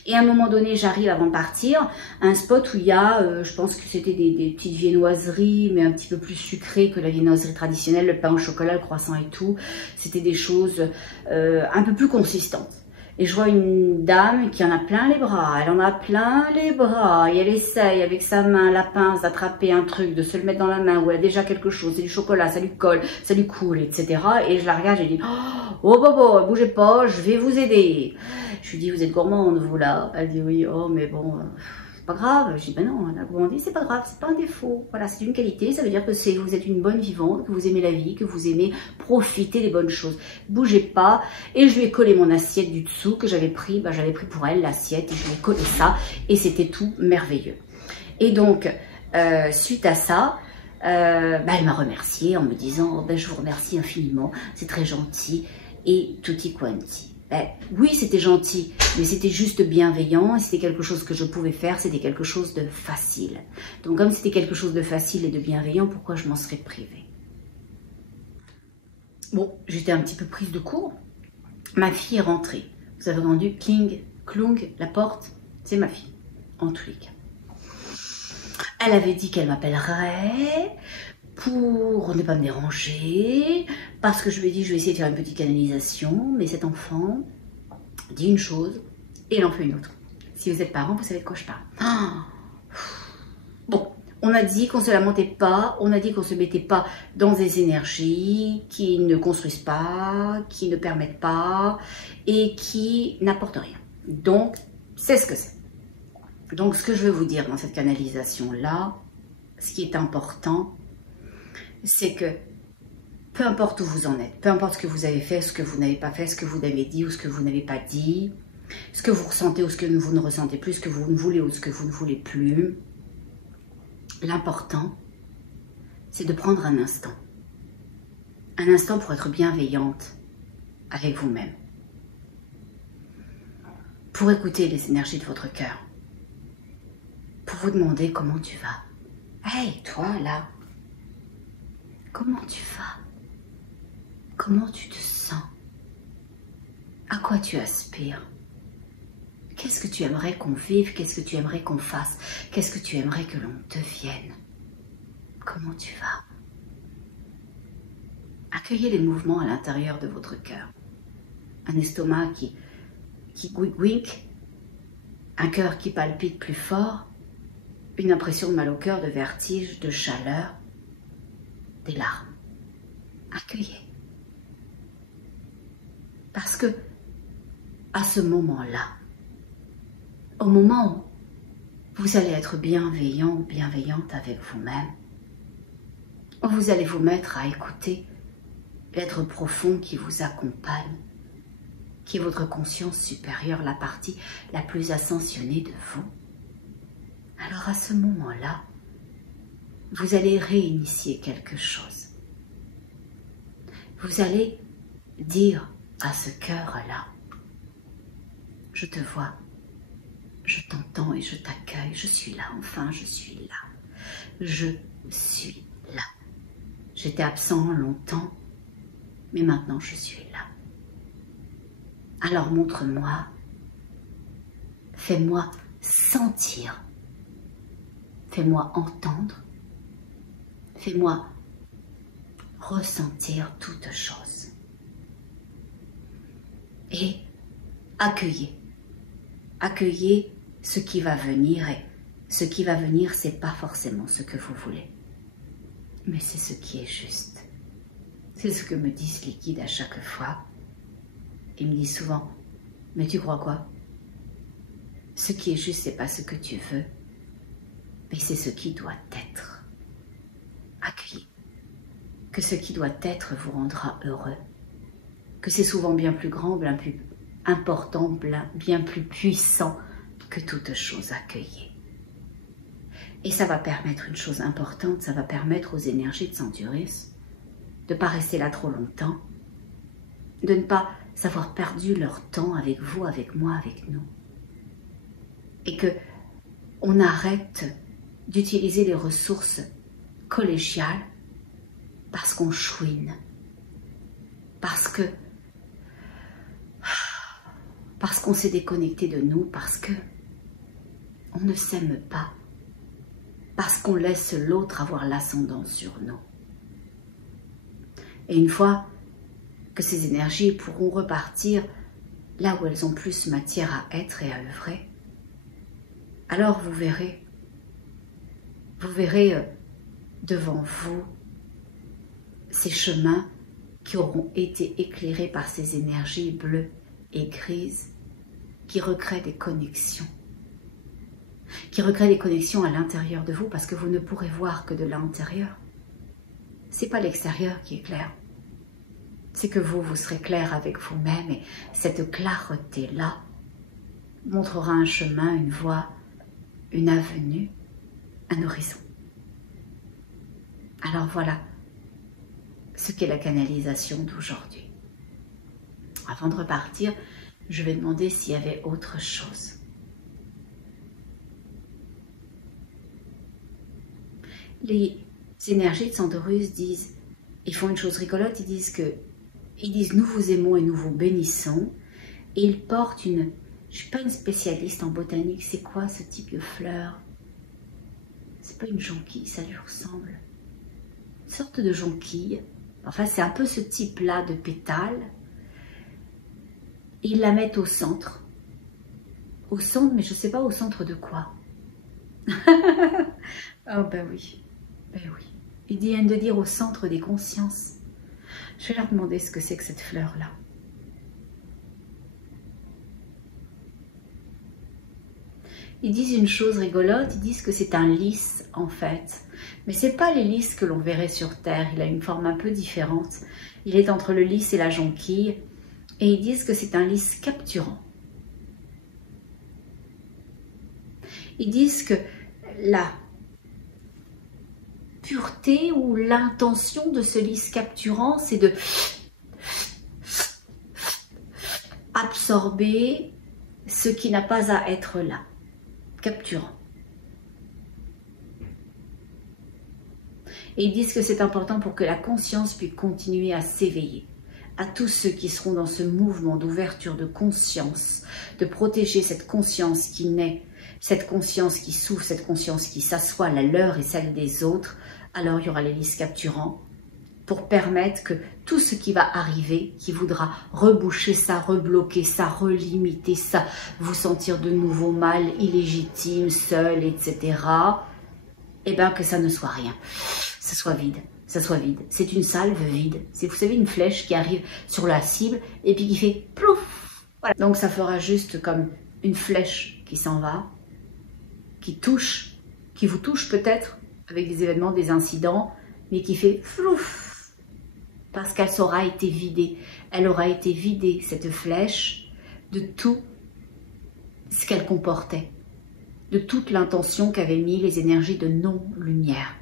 Et à un moment donné, j'arrive avant de partir, à un spot où il y a, je pense que c'était des petites viennoiseries, mais un petit peu plus sucrées que la viennoiserie traditionnelle, le pain au chocolat, le croissant et tout. C'était des choses un peu plus consistantes. Et je vois une dame qui en a plein les bras, elle en a plein les bras, et elle essaye avec sa main, la pince, d'attraper un truc, de se le mettre dans la main, où elle a déjà quelque chose, c'est du chocolat, ça lui colle, ça lui coule, etc. Et je la regarde, j'ai dit, oh bobo, bougez pas, je vais vous aider. Je lui dis, vous êtes gourmande, vous là? Elle dit, oui, oh mais bon... c'est pas grave. Je dis, ben non, la gourmandise, c'est pas grave, c'est pas un défaut. Voilà, c'est une qualité, ça veut dire que vous êtes une bonne vivante, que vous aimez la vie, que vous aimez profiter des bonnes choses. Bougez pas. Et je lui ai collé mon assiette du dessous que j'avais pris, j'avais pris pour elle l'assiette et je lui ai collé ça et c'était tout merveilleux. Et donc, suite à ça, elle m'a remercié en me disant, je vous remercie infiniment, c'est très gentil et tutti quanti. Oui, c'était gentil, mais c'était juste bienveillant, et c'était quelque chose que je pouvais faire, c'était quelque chose de facile. Donc comme c'était quelque chose de facile et de bienveillant, pourquoi je m'en serais privée? Bon, j'étais un petit peu prise de court. Ma fille est rentrée. Vous avez entendu cling, clong, la porte? C'est ma fille, en tous les cas. Elle avait dit qu'elle m'appellerait pour ne pas me déranger, parce que je lui ai dit je vais essayer de faire une petite canalisation, mais cet enfant dit une chose et il en fait une autre. Si vous êtes parent, vous savez de quoi je parle. Bon, on a dit qu'on ne se lamentait pas, on a dit qu'on ne se mettait pas dans des énergies qui ne construisent pas, qui ne permettent pas et qui n'apportent rien. Donc, c'est ce que c'est. Donc, ce que je veux vous dire dans cette canalisation-là, ce qui est important, c'est que peu importe où vous en êtes, peu importe ce que vous avez fait, ce que vous n'avez pas fait, ce que vous avez dit ou ce que vous n'avez pas dit, ce que vous ressentez ou ce que vous ne ressentez plus, ce que vous voulez ou ce que vous ne voulez plus, l'important, c'est de prendre un instant pour être bienveillante avec vous-même, pour écouter les énergies de votre cœur, pour vous demander comment tu vas. Hey, toi là, comment tu vas? Comment tu te sens? À quoi tu aspires? Qu'est-ce que tu aimerais qu'on vive? Qu'est-ce que tu aimerais qu'on fasse? Qu'est-ce que tu aimerais que l'on devienne? Comment tu vas? Accueillez les mouvements à l'intérieur de votre cœur. Un estomac qui gouic-gouic, un cœur qui palpite plus fort, une impression de mal au cœur, de vertige, de chaleur, des larmes. Accueillez. Parce que, à ce moment-là, au moment où vous allez être bienveillant ou bienveillante avec vous-même, vous allez vous mettre à écouter l'être profond qui vous accompagne, qui est votre conscience supérieure, la partie la plus ascensionnée de vous. Alors à ce moment-là, vous allez réinitier quelque chose. Vous allez dire à ce cœur-là, je te vois, je t'entends et je t'accueille, je suis là, enfin je suis là, je suis là. J'étais absent longtemps, mais maintenant je suis là. Alors montre-moi, fais-moi sentir, fais-moi entendre, fais-moi ressentir toute chose. Et accueillez ce qui va venir, et ce qui va venir, c'est pas forcément ce que vous voulez, mais c'est ce qui est juste. C'est ce que me disent les guides à chaque fois. Ils me disent souvent, mais tu crois quoi? Ce qui est juste, c'est pas ce que tu veux, mais c'est ce qui doit être. Accueillez que ce qui doit être vous rendra heureux, que c'est souvent bien plus grand, bien plus important, bien plus puissant que toute chose. Accueillez. Et ça va permettre une chose importante, ça va permettre aux énergies de Centaurus de ne pas rester là trop longtemps, de ne pas avoir perdu leur temps avec vous, avec moi, avec nous. Et que on arrête d'utiliser les ressources collégiales parce qu'on chouine, parce qu'on s'est déconnecté de nous, parce que on ne s'aime pas, parce qu'on laisse l'autre avoir l'ascendant sur nous. Et une fois que ces énergies pourront repartir là où elles ont plus matière à être et à œuvrer, alors vous verrez devant vous ces chemins qui auront été éclairés par ces énergies bleues et grises qui recréent des connexions. Qui recréent des connexions à l'intérieur de vous parce que vous ne pourrez voir que de l'intérieur. C'est pas l'extérieur qui est clair. C'est que vous serez clair avec vous-même et cette clarté-là montrera un chemin, une voie, une avenue, un horizon. Alors voilà ce qu'est la canalisation d'aujourd'hui. Avant de repartir, je vais demander s'il y avait autre chose. Les énergies de Centaurus disent, ils font une chose rigolote, ils disent nous vous aimons et nous vous bénissons, et ils portent une, je ne suis pas une spécialiste en botanique, c'est quoi ce type de fleur? C'est pas une jonquille, ça lui ressemble. Une sorte de jonquille, enfin c'est un peu ce type-là de pétales. Ils la mettent au centre, mais je ne sais pas au centre de quoi. Oh ben oui. Ils viennent de dire au centre des consciences. Je vais leur demander ce que c'est que cette fleur-là. Ils disent une chose rigolote, ils disent que c'est un lys en fait. Mais ce n'est pas les lys que l'on verrait sur Terre, il a une forme un peu différente. Il est entre le lys et la jonquille. Et ils disent que c'est un lys capturant. Ils disent que la pureté ou l'intention de ce lys capturant, c'est de absorber ce qui n'a pas à être là. Capturant. Et ils disent que c'est important pour que la conscience puisse continuer à s'éveiller. À tous ceux qui seront dans ce mouvement d'ouverture de conscience, de protéger cette conscience qui naît, cette conscience qui souffle, cette conscience qui s'assoit, la leur et celle des autres, alors il y aura les lys capturants pour permettre que tout ce qui va arriver, qui voudra reboucher ça, rebloquer ça, relimiter ça, vous sentir de nouveau mal, illégitime, seul, etc., eh bien que ça ne soit rien, ça soit vide. Ça soit vide. C'est une salve vide. C'est, vous savez, une flèche qui arrive sur la cible et puis qui fait plouf. Voilà. Donc ça fera juste comme une flèche qui s'en va, qui touche, qui vous touche peut-être avec des événements, des incidents, mais qui fait plouf. Parce qu'elle aura été vidée. Elle aura été vidée, cette flèche, de tout ce qu'elle comportait. De toute l'intention qu'avaient mis les énergies de non-lumière.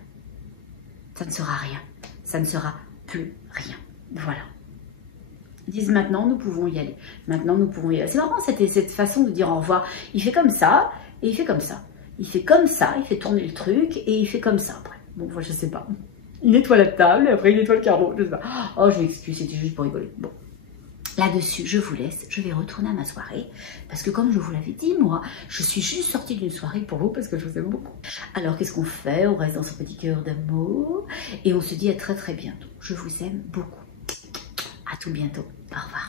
Ça ne sera rien. Ça ne sera plus rien. Voilà. Ils disent maintenant, nous pouvons y aller. Maintenant, nous pouvons y aller. C'est marrant cette façon de dire au revoir. Il fait comme ça et il fait comme ça. Il fait comme ça, il fait tourner le truc et il fait comme ça après. Bon, moi, je sais pas. Il nettoie la table et après il nettoie le carreau. Je sais pas. Oh, je m'excuse, c'était juste pour rigoler. Bon. Là-dessus, je vous laisse, je vais retourner à ma soirée, parce que comme je vous l'avais dit, moi, je suis juste sortie d'une soirée pour vous, parce que je vous aime beaucoup. Alors, qu'est-ce qu'on fait? On reste dans ce petit cœur d'amour, et on se dit à très très bientôt. Je vous aime beaucoup. À tout bientôt. Au revoir.